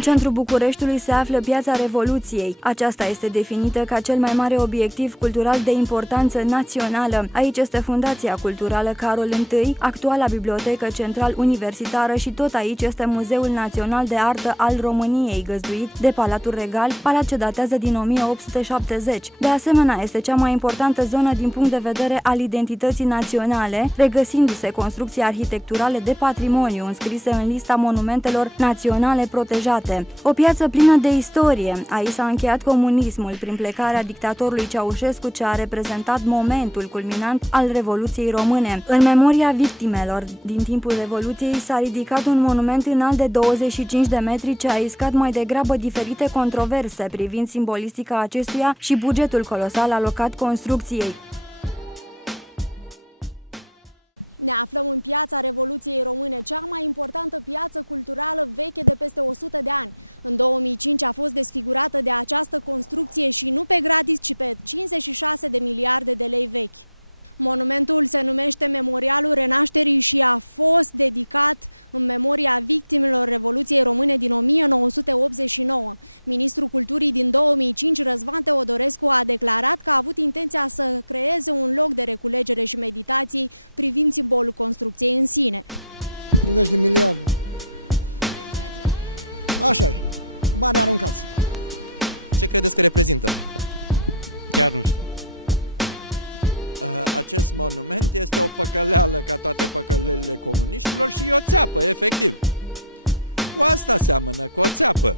În centrul Bucureștiului se află Piața Revoluției. Aceasta este definită ca cel mai mare obiectiv cultural de importanță națională. Aici este Fundația Culturală Carol I, actuala Bibliotecă Central Universitară și tot aici este Muzeul Național de Artă al României, găzduit de Palatul Regal, palat ce datează din 1870. De asemenea, este cea mai importantă zonă din punct de vedere al identității naționale, regăsindu-se construcții arhitecturale de patrimoniu înscrise în lista monumentelor naționale protejate. O piață plină de istorie. Aici s-a încheiat comunismul prin plecarea dictatorului Ceaușescu, ce a reprezentat momentul culminant al Revoluției Române. În memoria victimelor din timpul Revoluției s-a ridicat un monument înalt de 25 de metri ce a iscat mai degrabă diferite controverse privind simbolistica acestuia și bugetul colosal alocat construcției. Ne aflăm în Piața Revoluției Române, cea mai importantă piață culturală veche de peste 100 de ani. În 2005 a fost desfigurată de această construcție și nu pe gratis, ci pe 56 de miliarde de lei vechi. Monumentul se numește Memorialul Renașterii și a fost dedicat în memoria victimelor Revoluției Române din 1989. Ministrul Culturii din 2005, Răzvan Teodorescu, a declarat că a avut intenția să creeze un loc de reculegere și meditații privind simbolul construcției în sine. 50 de miliarde. Așa e. Bani aruncați. Ce credeți că reprezintă? Chiar nu știu. Acest monument este o păcăleală ca toate păcălelile comuniștilor și e o țeapă, efectiv. Cu asta seamănă, cu o țeapă.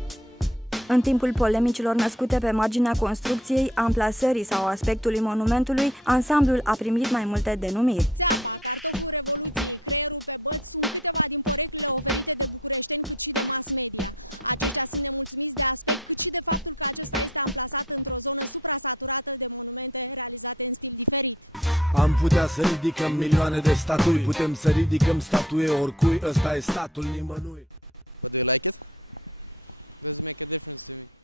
În timpul polemicilor născute pe marginea construcției, amplasării sau aspectului monumentului, ansamblul a primit mai multe denumiri. Țeapa, cartoful Revoluției, creierul pe băți sunt câteva din poreclele oferite de bucureșteni cât și de mass media. Aceștia sunt nemulțumiți de aspect cât și de faptul că acesta este amplasat într-o zonă suprasaturată de monumente realizate în stil diferit. Am putea să ridicăm milioane de statui, putem să ridicăm statue oricui, ăsta e statul nimănui. But do you like it? Doesn't make a difference to me.